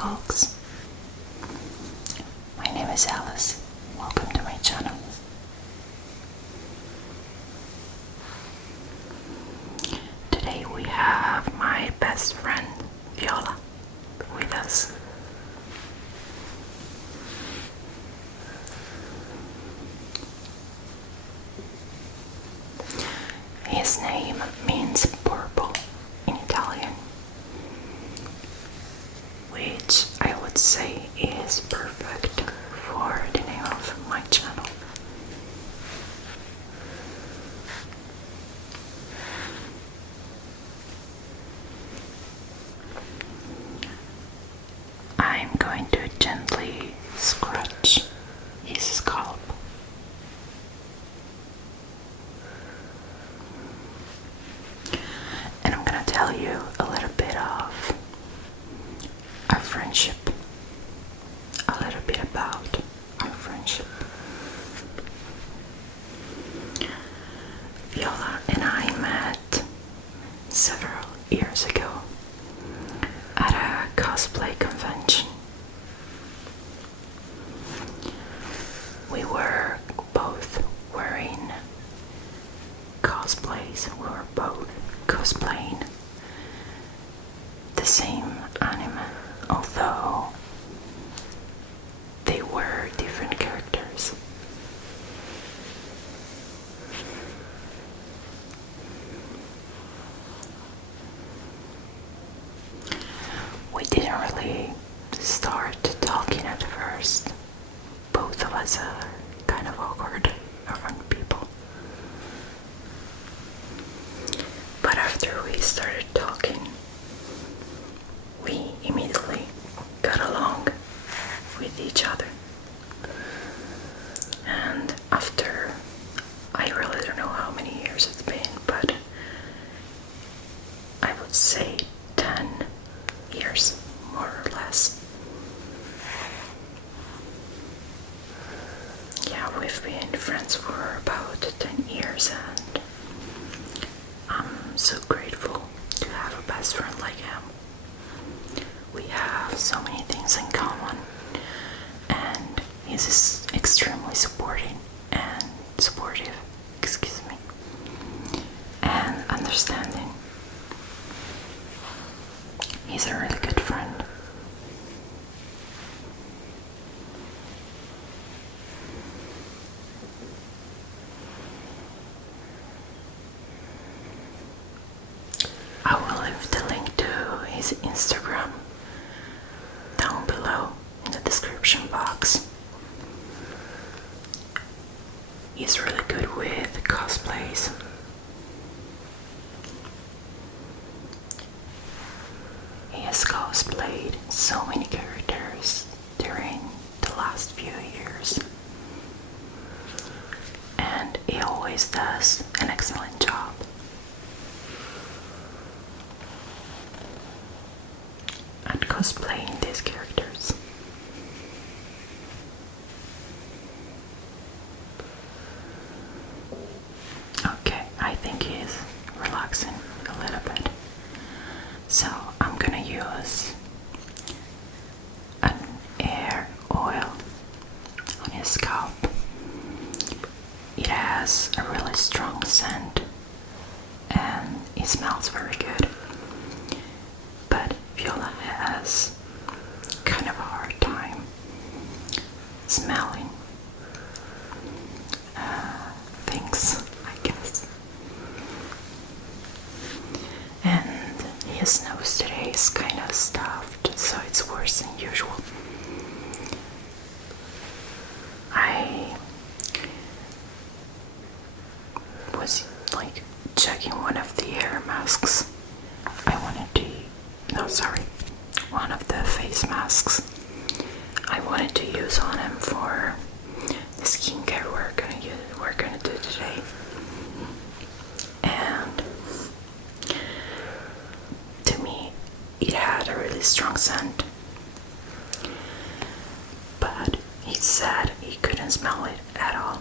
folks. My name is Alice. Welcome to my channel. Today we have my best friend Viola with us. His name means purple in Italian, which I would say is perfect for the name of my channel. I'm going to gently scratch his scalp. And I'm gonna tell you a little bit of our friendship, a little bit about our friendship. Viola and I met several years ago at a cosplay convention. We were both wearing cosplays, we were both cosplaying the same anime, although they were different characters. We didn't really start talking at first. Both of us are kind of awkward around people. But after we started talking, we immediately got along with each other. And after, I really don't know how many years it's been, but I would say 10 years, more or less. Yeah, we've been friends for about 10 years, and I'm so grateful to have a best friend like him. We have so many things in common, and he's extremely supportive, and understanding. He's a really good friend. I will leave the link to his Instagram down below in the description box. He's really good with cosplays. He has cosplayed so many characters during the last few years, and he always does an excellent job. At cosplaying these characters. Okay, I think he's relaxing a little bit. So I'm gonna use an air oil on his scalp. It has a really strong scent and it smells very good. But Viola has kind of a hard time smelling things, I guess. And his nose today is kind of stuffed, so it's worse than usual. I was like checking one of the air masks. One of the face masks I wanted to use on him for the skincare we're gonna do today. And to me, it had a really strong scent, but he said he couldn't smell it at all.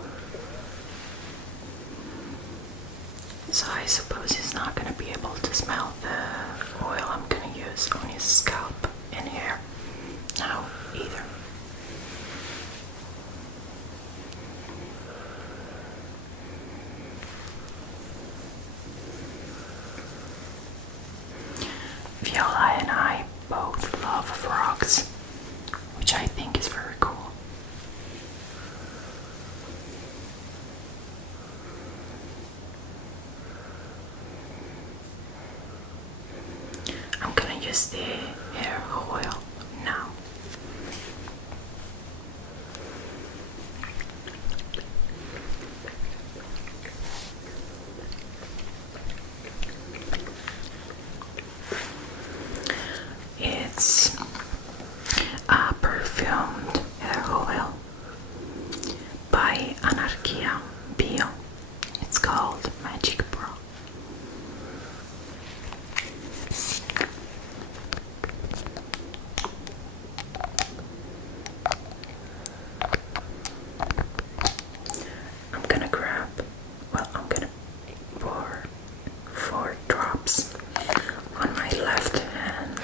So I suppose he's not gonna be able to smell the oil I'm gonna use on his scalp and hair. No, either. Viola and I both love frogs, which I think is very cool. I'm gonna use the hair oil now. It's a perfumed hair oil by Anarchia Bio. It's called Magic Pro. I'm gonna pour 4 drops on my left hand.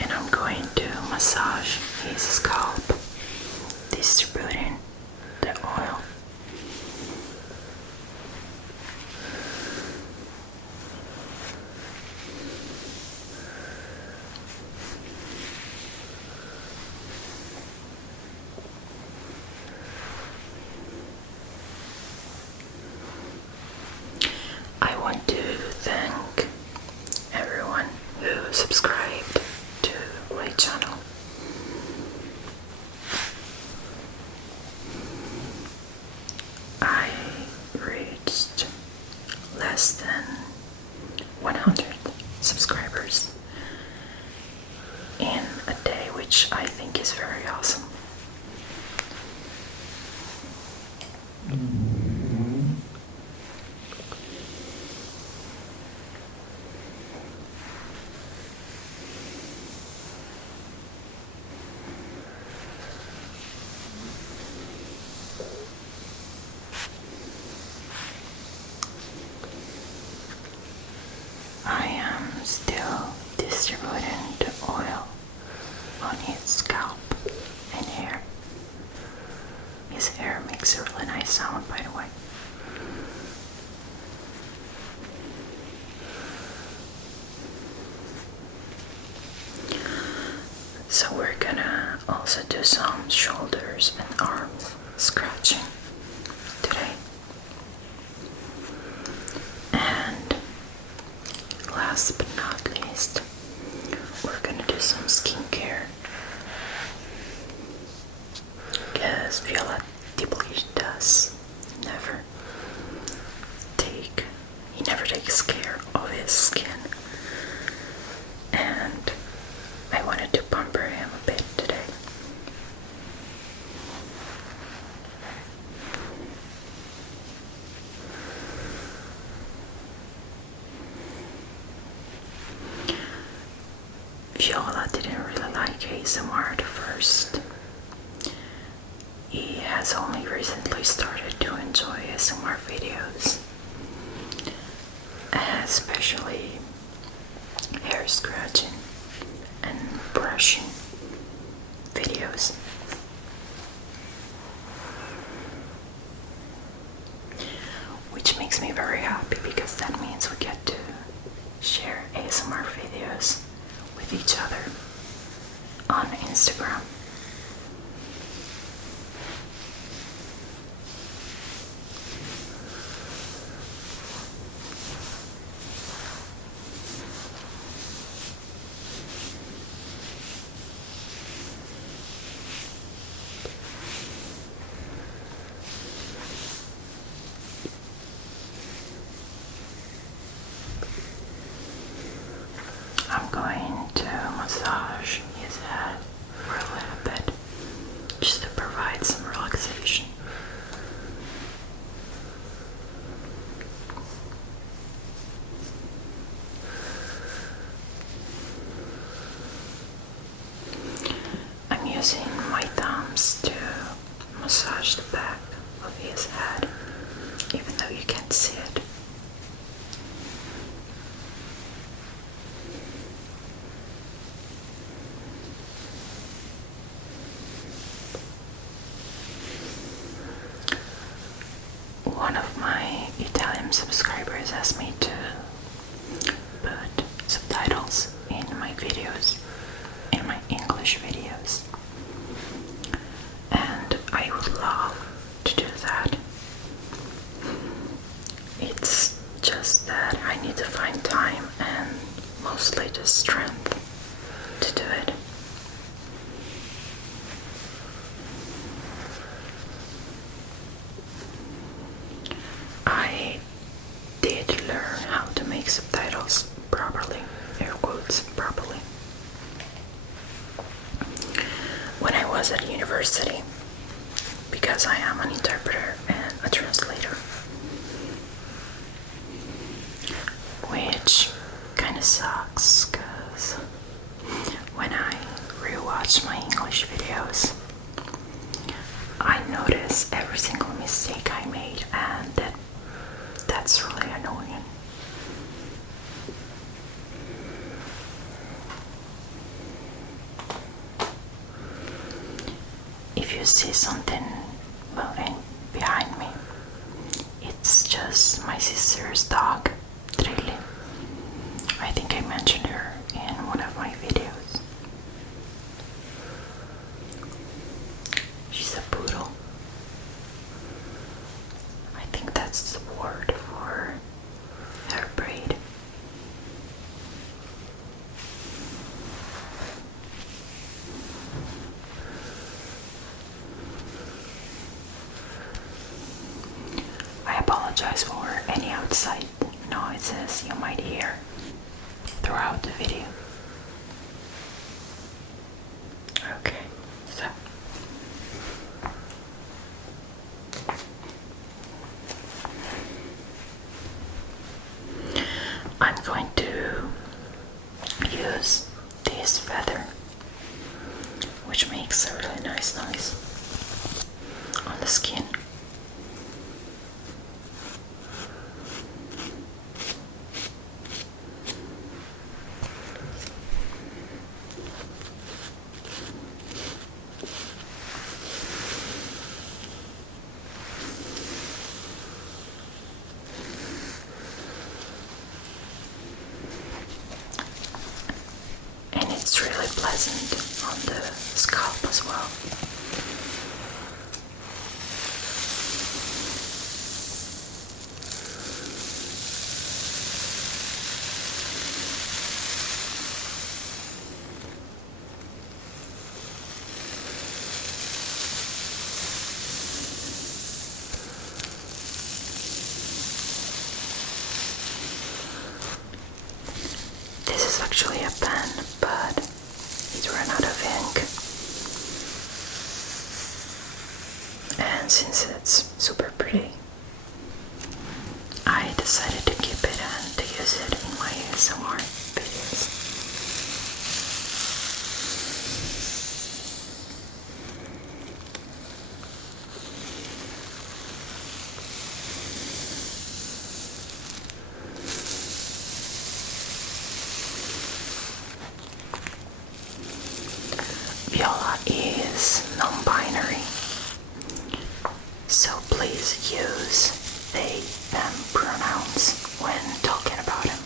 And I'm going to massage his scalp, distributing the oil. I want to thank everyone who subscribed to my channel. I reached less than 100 subscribers in a day, which I think is very awesome. I am still distributing the oil on his scalp and hair. His hair makes a really nice sound, by the way. So we're gonna also do some shoulders and arms scratching today. And last but not least, we're gonna do some skincare. Because Viola typically he never takes care of his skin. And I wanted to pamper him a bit today. Viola didn't really like ASMR at first. He has only recently started to enjoy ASMR videos, especially hair scratching and brushing videos. Which makes me very happy because that means we get to share ASMR videos with each other on Instagram. I'm going to massage his head for a little videos, in my English videos. And I would love to do that. It's just that I need to find time and mostly the strength to do it. I did learn how to make subtitles properly, air quotes properly, when I was at university, because I am an interpreter and a translator, which kind of sucks because when I rewatch my English videos, I notice every single mistake I made, and that's really annoying. If you see something moving behind me, it's just my sister's dog, Trilly. I think I mentioned her in one of my videos. She's a poodle. I think that's the word for her breed. I apologize for any outside noises you might hear throughout the video. Okay, so I'm going to use this feather, which makes a really nice noise on the skin. And it's really pleasant on the scalp as well. This is actually a pen, but it ran out of ink. And since it's super pretty, I decided to keep it and to use it in my ASMR videos. Viola is non-binary, so please use they, them pronouns when talking about him.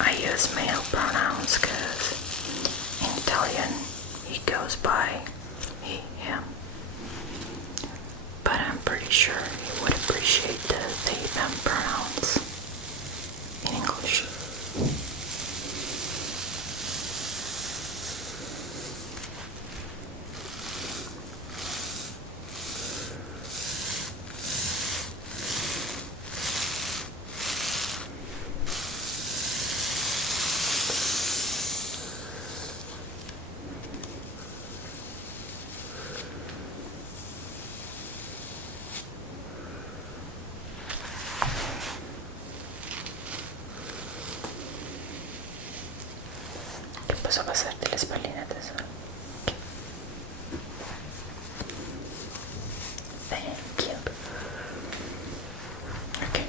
I use male pronouns because in Italian he goes by he, him, but I'm pretty sure he would appreciate the they, them pronouns in English. Posso pasarte le spalline tesoro? Thank you. Okay.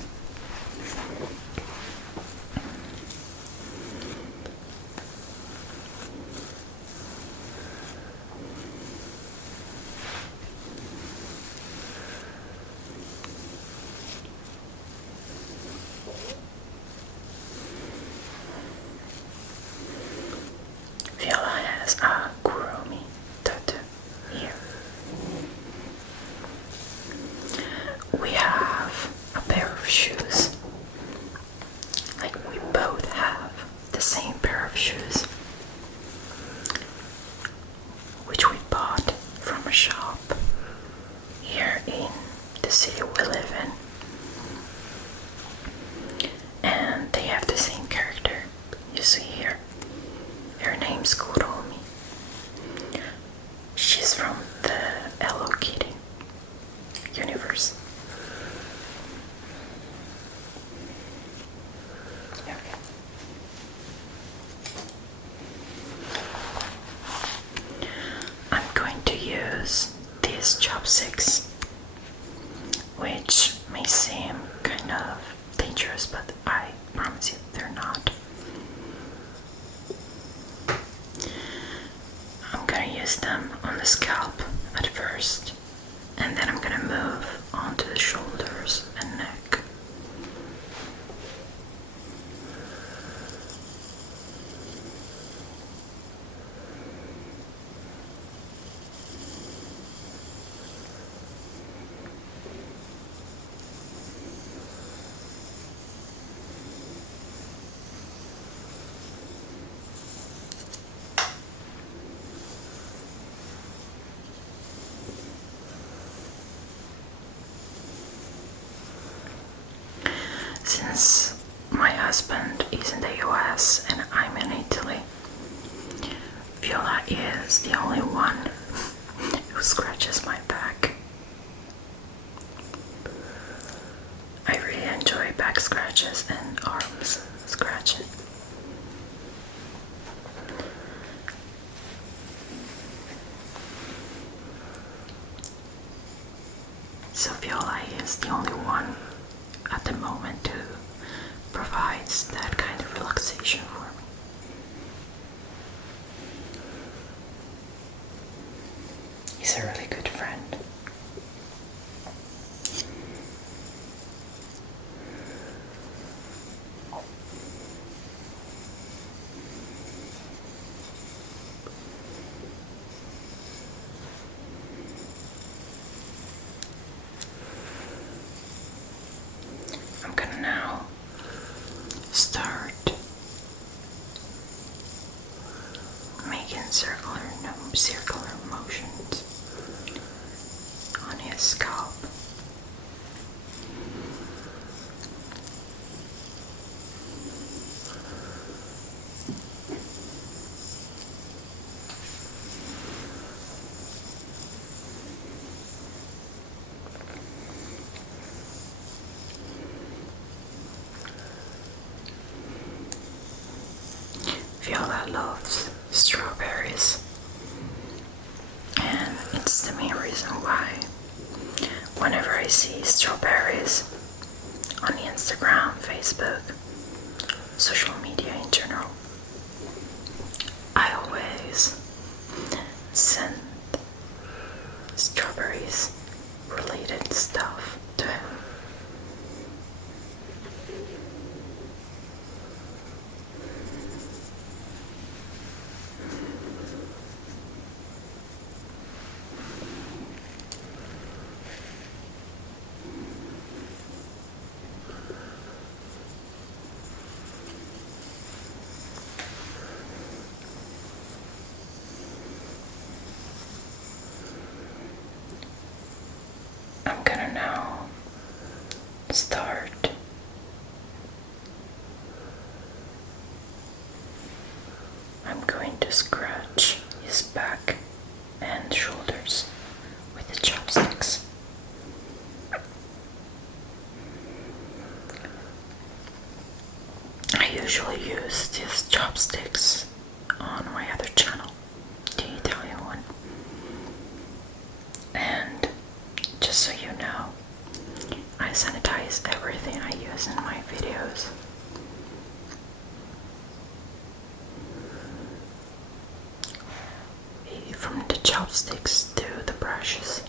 live in. And they have the same character you see here. Her name's Kuromi. She's from the Hello Kitty universe. Okay. I'm going to use these chopsticks, which may seem kind of dangerous, but I promise you they're not. I'm gonna use them on the scalp at first, and then I'm gonna move on to the shoulders and neck. Since my husband is in the US and I'm in Italy, Viola is the only one who scratches my back. I really enjoy back scratches and arms scratching. So Viola is the only one at the moment who provides that kind of relaxation for me. He's a really good friend. I'm gonna now start making circular motions on his scalp. Viola loves strawberries, and it's the main reason why whenever I see strawberries on Instagram, Facebook, social media in general, I always send strawberries related stuff to him. I'm gonna now start I'm going to scratch his back and shoulders with the chopsticks. I usually use these chopsticks on my other channel, the Italian one. And just so you know, I sanitize everything I use in my videos. From the chopsticks to the brushes.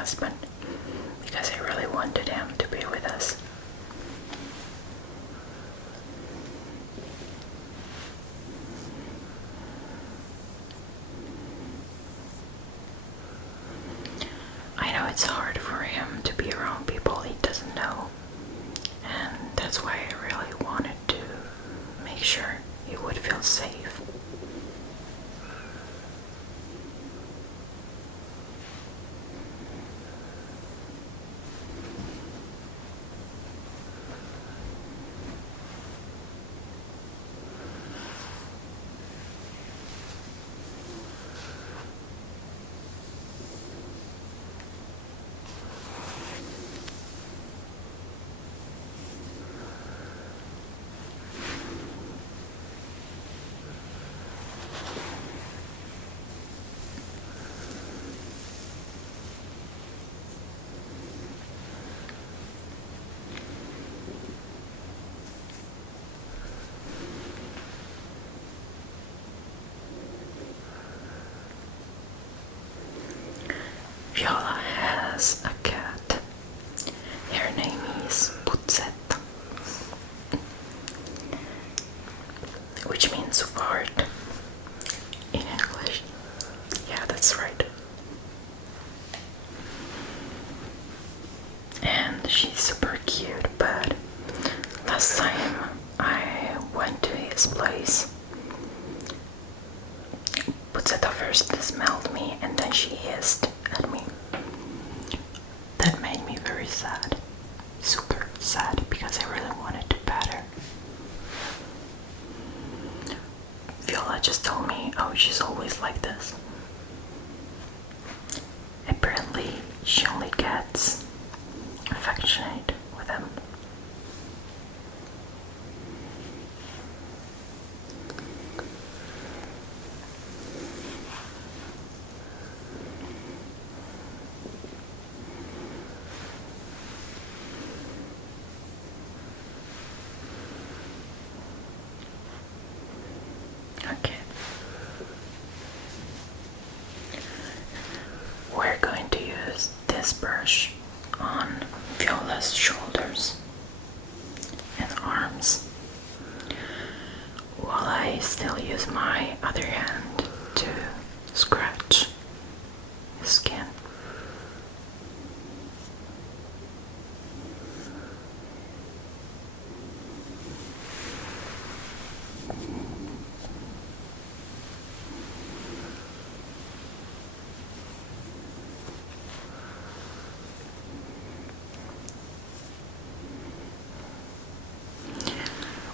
husband because I really wanted him to be with us. I know it's hard for him to be around people he doesn't know, and that's why I really wanted to make sure he would feel safe. Viola has a cat. Her name is Puzzetta, which means fart in English. Yeah, that's right. And she's super cute, but last time I went to his place, Puzzetta first smelled me and then she hissed at me. That made me very sad. Super sad, because I really wanted to pet her. Viola just told me, oh, she's always like this. Apparently, she only gets affectionate with him. Okay. We're going to use this brush on Viola's shoulders and arms, while I still use my other hand to scratch the skin.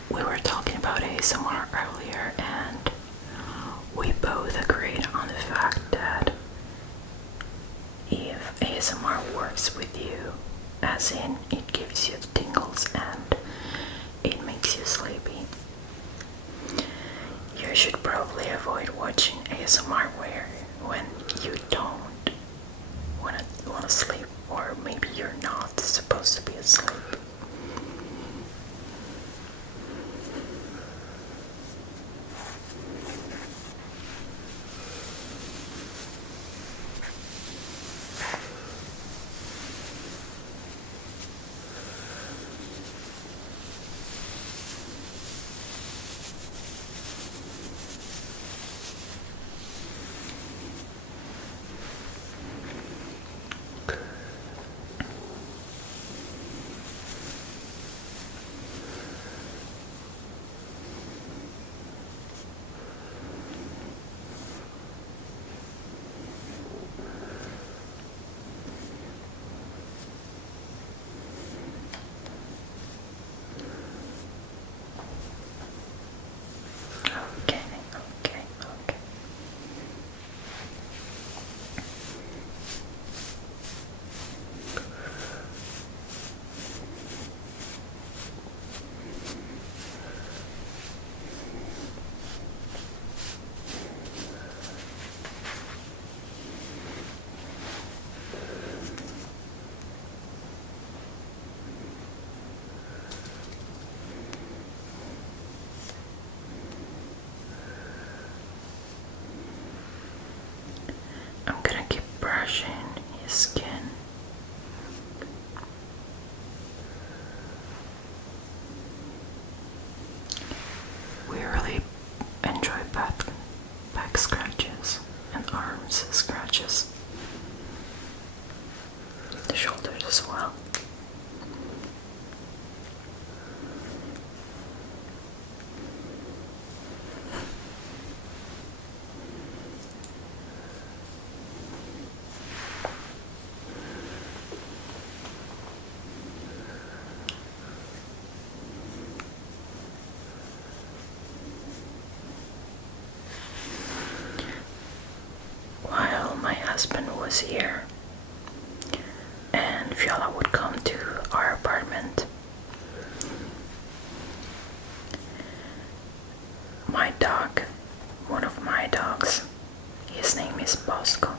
We were talking about ASMR earlier, and we both agreed on the fact that if ASMR works with you, as in it gives you tingles and it makes you sleepy, you should probably avoid watching ASMR when you don't want to sleep, or maybe you're not supposed to be asleep. the shoulders as well. While my husband was here and Viola would come to our apartment, my dog, one of my dogs, his name is Bosco,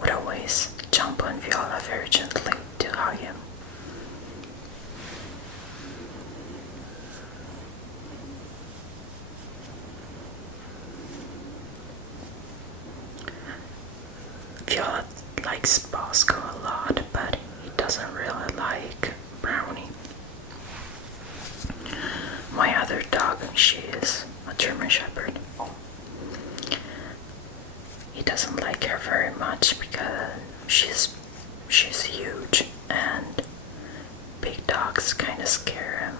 would always jump on Viola very gently to hug him. Viola likes Bosco a lot, but he doesn't really like Brownie. My other dog, she is a German Shepherd. He doesn't like her very much because she's huge and big dogs kind of scare him.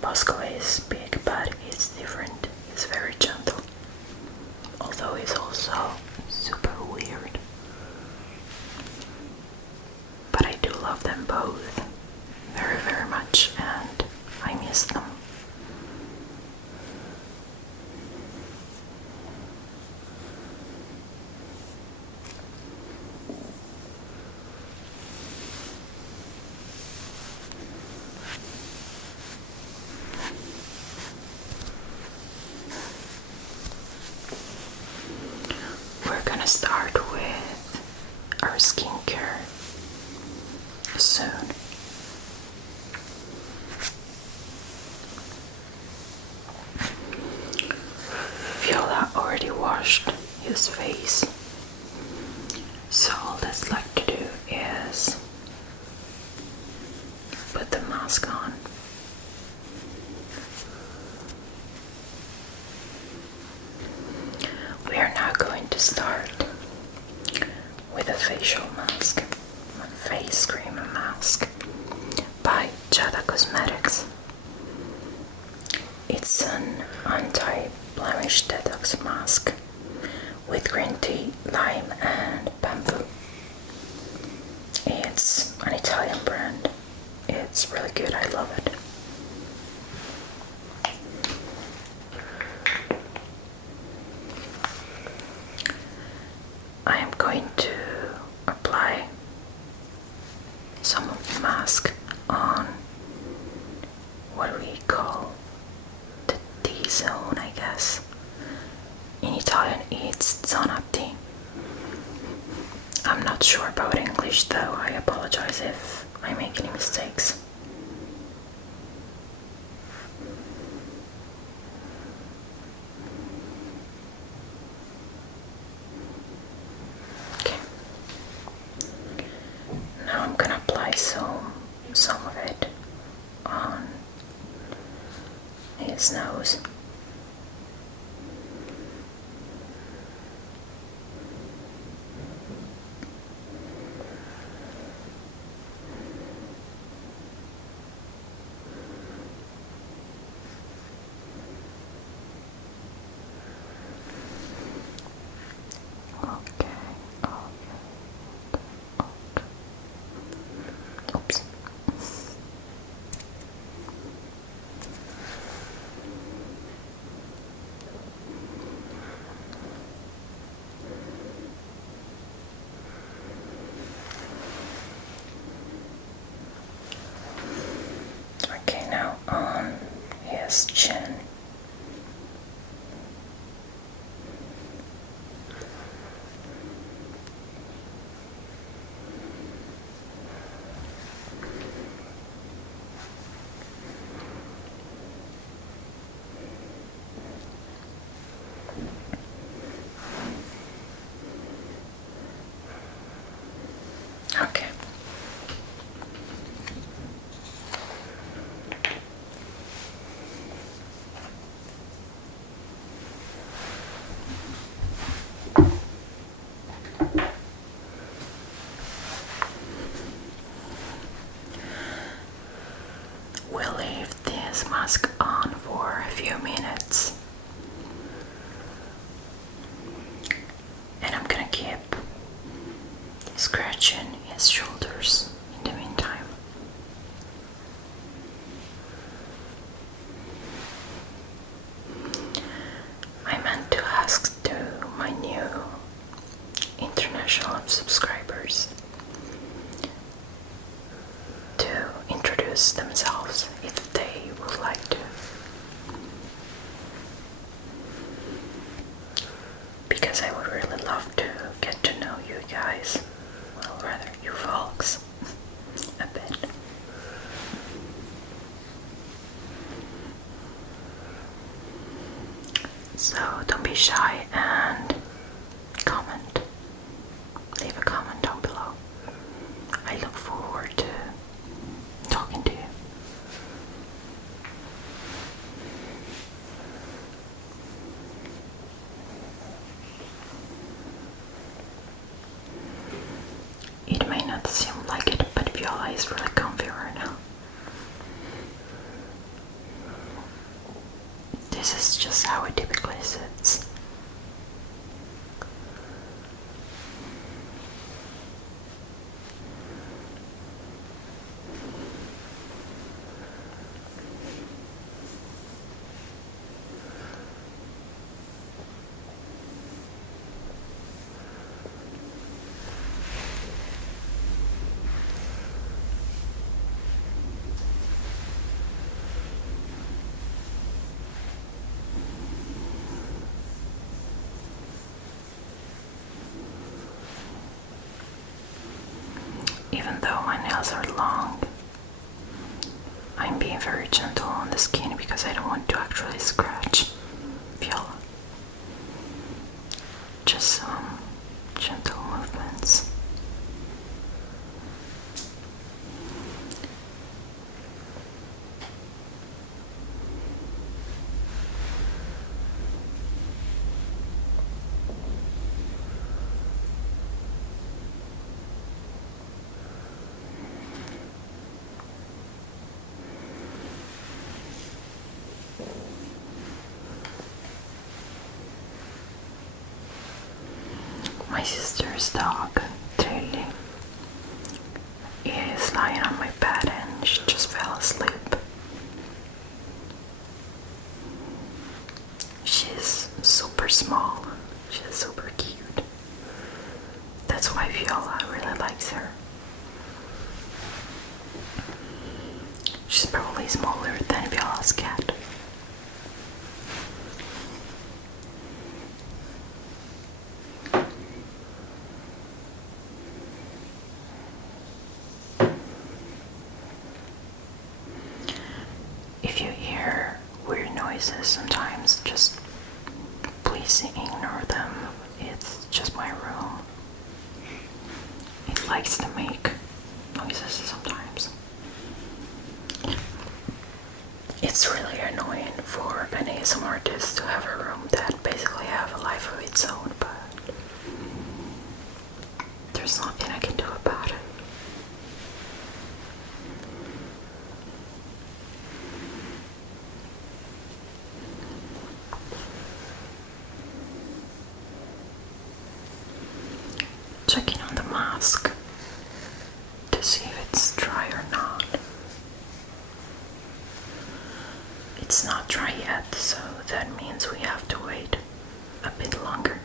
Bosco is big, but he's different. He's very gentle, although he's also super weird. But I do love them both very, very much, and I miss them. We're gonna start with our skincare soon. Viola already washed his face, so all that's left to do is put the mask on. We are now going to start with a facial mask, a face cream mask by Cosmetics. It's an anti-blemish detox mask with green tea, lime and bamboo. It's an Italian brand. It's really good, I love it. I am going to apply some of the mask on what we call the T-zone, I guess. In Italian it's zona T. I'm not sure about English though, I apologize if I make any mistakes. Okay. Now I'm gonna apply some of it on his nose. his shoulders in the meantime. I meant to ask to my new international subscribers to introduce themselves if they would like to, because I would really love to get to know you guys, well, rather you folks, a bit. So don't be shy and comment. Leave a comment down below. I look forward to talking to you. It may not seem like it, but Viola is really comfy right now. This is just how it typically sits. Even though my nails are long, I'm being very gentle on the skin because I don't want to actually scratch Viola. Just some gentle movements. My sister's dog, Tilly, is lying on my bed and she just fell asleep. She's super small, she's super cute. That's why Viola really likes her. She's probably smaller than Viola's cat. If you hear weird noises sometimes, just please ignore them. It's just my room. It likes to make noises sometimes. It's really annoying for an ASMR artist to have a room that basically have a life of its own, but there's nothing I can do about it. Checking on the mask to see if it's dry or not. It's not dry yet, so that means we have to wait a bit longer.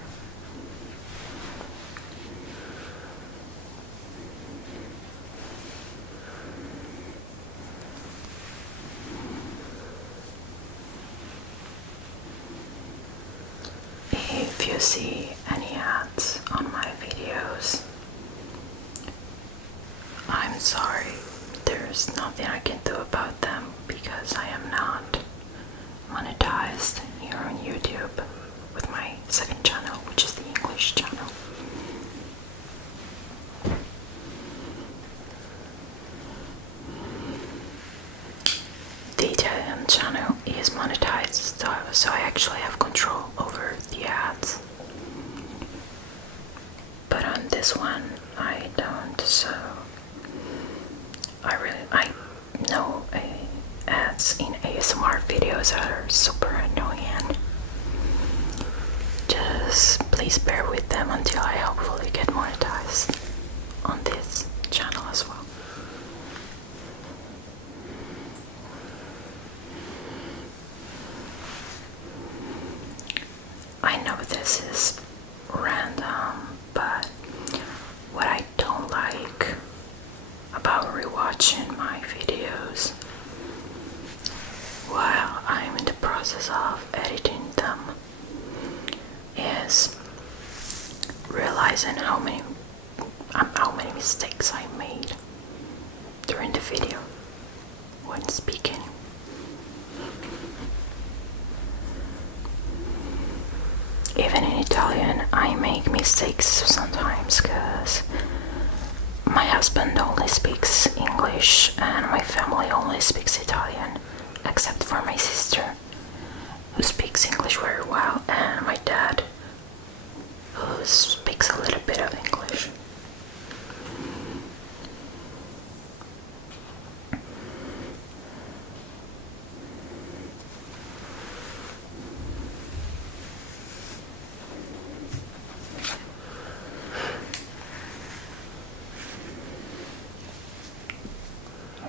If you see any ads on my videos, I'm sorry, there's nothing I can do about them because I am not monetized here on YouTube with my second channel, which is the English channel. The Italian channel is monetized, so I actually have control over the ads. But on this one, I don't, so I know ads in ASMR videos are super annoying. Just please bear with them until I hopefully get monetized on this is realizing how many mistakes I made during the video when speaking. Even in Italian, I make mistakes sometimes because my husband only speaks English and my family only speaks Italian, except for my sister, who speaks English very well, and my dad, who speaks a little bit of English.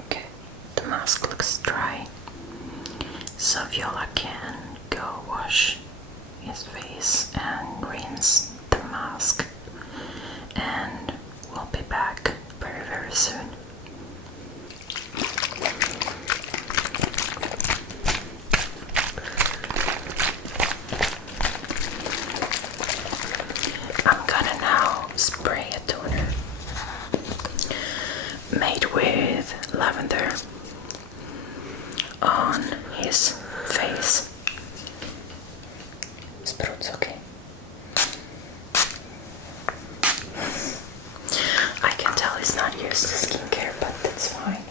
Okay, the mask looks dry, so Viola can go wash his face and rinse the mask, and we'll be back very, very soon. I'm gonna now spray a toner made with lavender on his face. Spruzzo, okay. I can tell he's not used to skincare, but that's fine.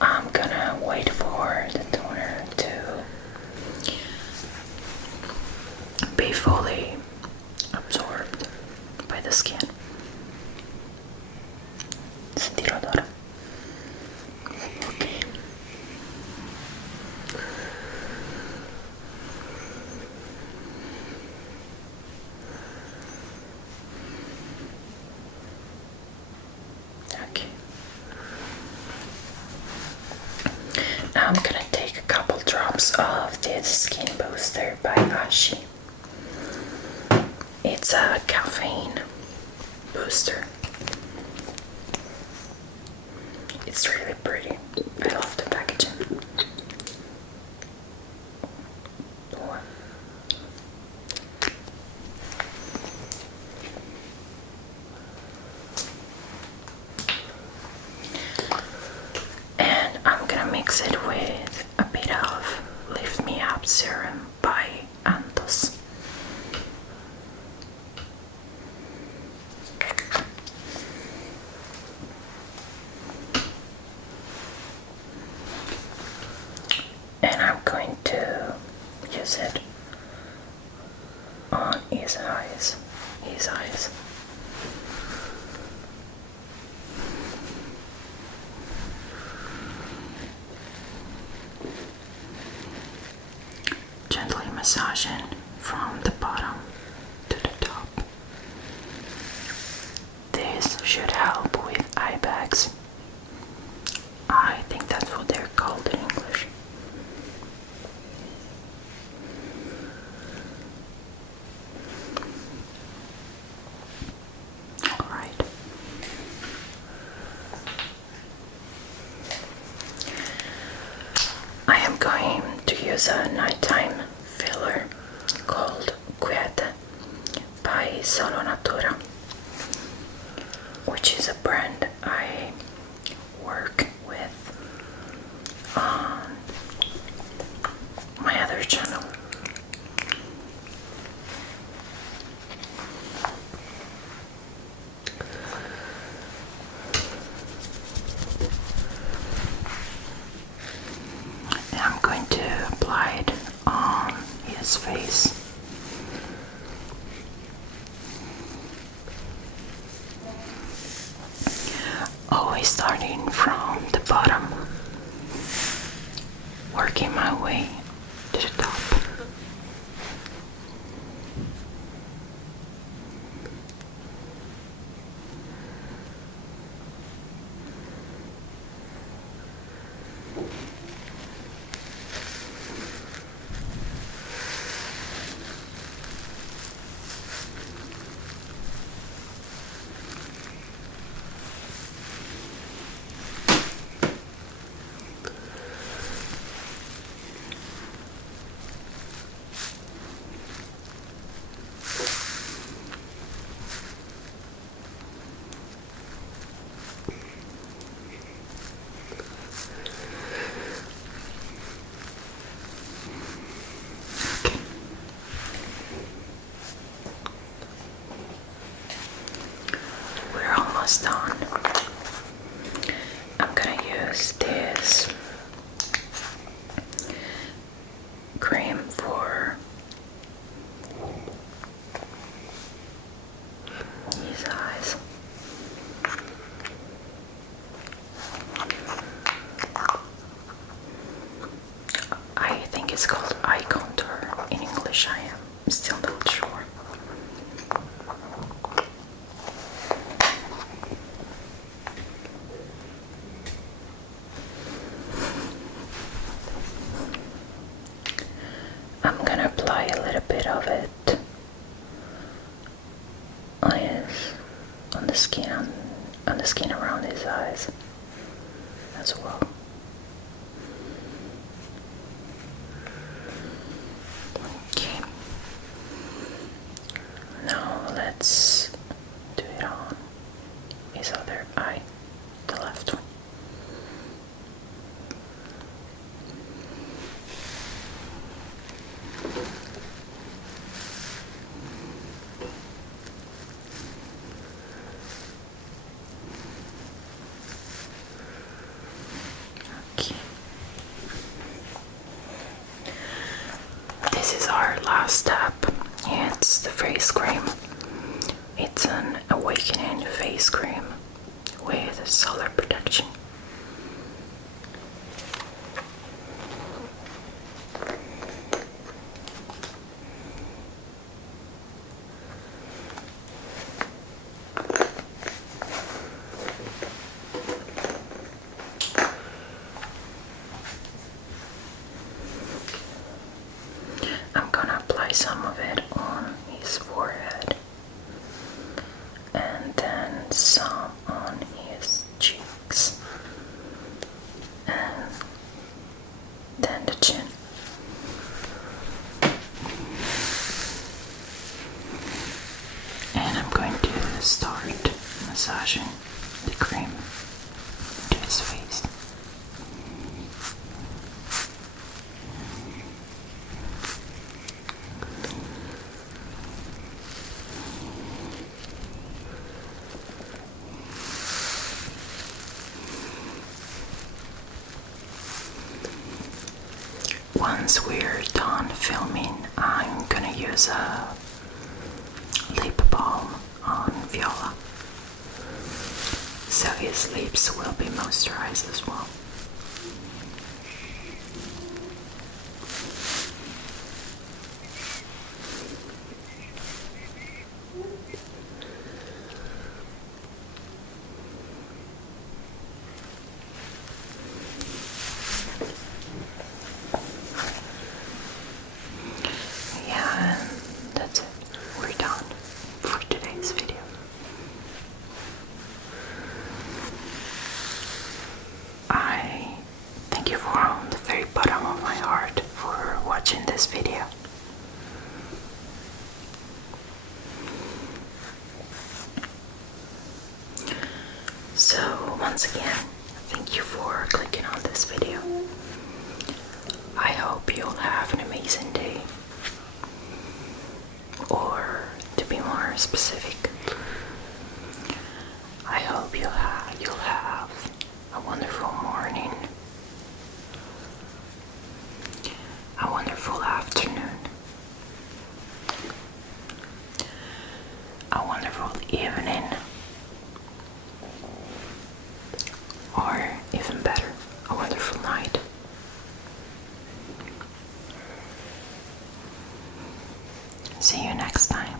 I'm gonna wait for the toner to be fully absorbed by the skin. Senti l'odore. Okay. Okay. Now I'm gonna take a couple drops of this skin booster by Ashi. It's a caffeine booster. It's really pretty. I love the packaging. And I'm gonna mix it with a bit of Lift Me Up serum by Antos. And I'm going to use it on his eyes. Gently massaging from the bottom to the top. This should help with eye bags. I think that's what they're called in English. Alright. I am going to use a nighttime filler called Quiete by Solo Natura, which is a brand I work with on my other channel. And I'm going to apply it on his face. Always starting from the bottom, working my way to the top. think it's called eye contour in English. I am still not sure. I'm gonna apply a little bit of it on the skin around his eyes as well. Okay. Now let's do it on his other eye, the left one. Okay. This is our last step. It's the face cream. It's an awakening face cream with solar protection. I'm gonna apply some of it on his forehead and then some on his cheeks and then the chin. And I'm going to start massaging the cream to his face. Once we're done filming, I'm gonna use a lip balm on Viola, so his lips will be moisturized as well. Yeah, and that's it. We're done for today's video. I thank you from the very bottom of my heart for watching this video. So once again, thank you for clicking on this video. I hope you'll have an amazing day. Or to be more specific, I hope you'll have a wonderful morning, a wonderful afternoon, a wonderful evening, or even better, a wonderful night. See you next time.